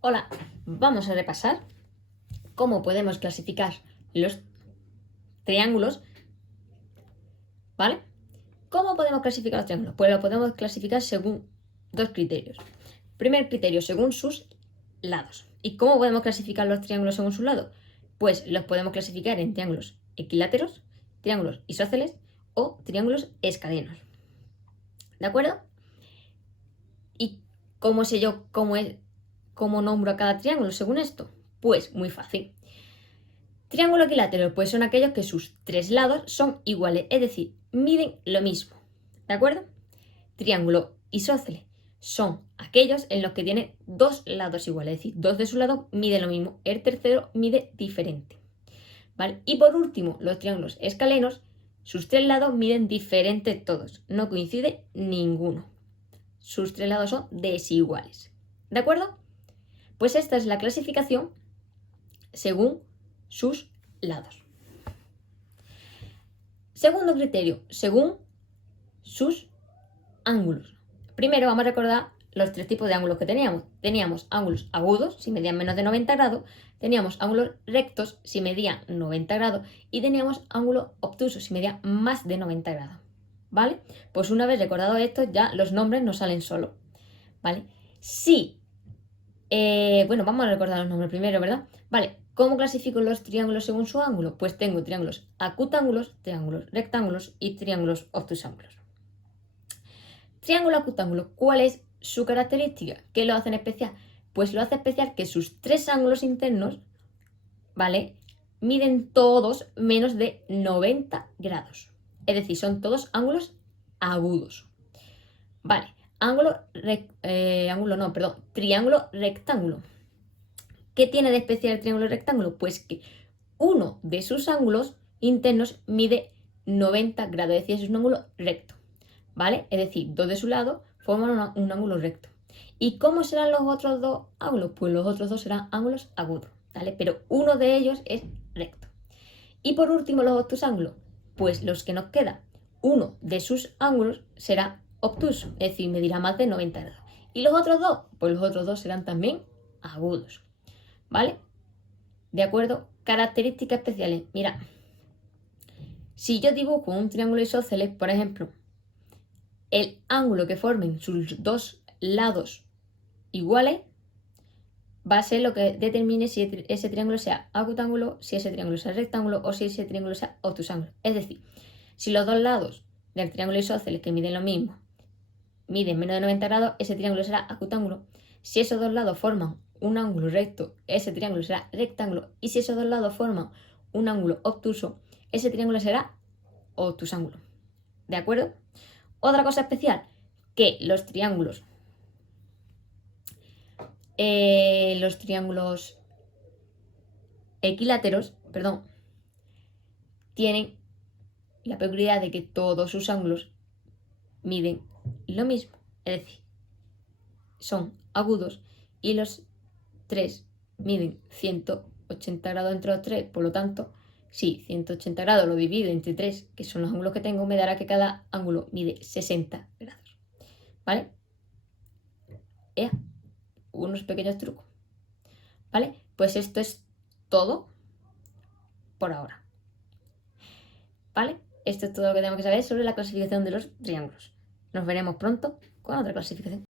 Hola, vamos a repasar cómo podemos clasificar los triángulos, ¿vale? ¿Cómo podemos clasificar los triángulos? Pues lo podemos clasificar según dos criterios. Primer criterio, según sus lados. ¿Y cómo podemos clasificar los triángulos según sus lados? Pues los podemos clasificar en triángulos equiláteros, triángulos isósceles o triángulos escalenos. ¿De acuerdo? ¿Y cómo sé yo cómo nombro a cada triángulo según esto? Pues muy fácil. Triángulo equilátero, pues son aquellos que sus tres lados son iguales, es decir, miden lo mismo. ¿De acuerdo? Triángulo isósceles son aquellos en los que tienen dos lados iguales, es decir, dos de sus lados miden lo mismo, el tercero mide diferente. ¿Vale? Y por último, los triángulos escalenos, sus tres lados miden diferente todos, no coincide ninguno. Sus tres lados son desiguales. ¿De acuerdo? Pues esta es la clasificación según sus lados. Segundo criterio, según sus ángulos. Primero vamos a recordar los tres tipos de ángulos que teníamos. Teníamos ángulos agudos, si medían menos de 90 grados, teníamos ángulos rectos, si medían 90 grados, y teníamos ángulos obtusos, si medían más de 90 grados. ¿Vale? Pues una vez recordado esto, ya los nombres nos salen solos. ¿Vale? Bueno, vamos a recordar los nombres primero, ¿verdad? Vale, ¿cómo clasifico los triángulos según su ángulo? Pues tengo triángulos acutángulos, triángulos rectángulos y triángulos obtusángulos. Triángulo acutángulo, ¿cuál es su característica? ¿Qué lo hace especial? Pues lo hace especial que sus tres ángulos internos, ¿vale? Miden todos menos de 90 grados. Es decir, son todos ángulos agudos. Vale, triángulo rectángulo. ¿Qué tiene de especial el triángulo rectángulo? Pues que uno de sus ángulos internos mide 90 grados, es decir, es un ángulo recto, ¿vale? Es decir, dos de su lado forman un ángulo recto. ¿Y cómo serán los otros dos ángulos? Pues los otros dos serán ángulos agudos, ¿vale? Pero uno de ellos es recto. Y por último, los obtusángulos, pues los que nos quedan, uno de sus ángulos será obtuso, es decir, medirá más de 90 grados. ¿Y los otros dos? Pues los otros dos serán también agudos. ¿Vale? ¿De acuerdo? Características especiales. Mira, si yo dibujo un triángulo isósceles, por ejemplo, el ángulo que formen sus dos lados iguales va a ser lo que determine si ese triángulo sea acutángulo, si ese triángulo sea rectángulo o si ese triángulo sea obtusángulo. Es decir, si los dos lados del triángulo isósceles que miden lo mismo miden menos de 90 grados, ese triángulo será acutángulo. Si esos dos lados forman un ángulo recto, ese triángulo será rectángulo. Y si esos dos lados forman un ángulo obtuso, ese triángulo será obtusángulo. ¿De acuerdo? Otra cosa especial, que los triángulos equiláteros, tienen la peculiaridad de que todos sus ángulos miden lo mismo. Es decir, son agudos y los tres miden 180 grados entre los tres, por lo tanto, si 180 grados lo divido entre 3, que son los ángulos que tengo, me dará que cada ángulo mide 60 grados. ¿Vale? Unos pequeños trucos. ¿Vale? Pues esto es todo por ahora. ¿Vale? Esto es todo lo que tenemos que saber sobre la clasificación de los triángulos. Nos veremos pronto con otra clasificación.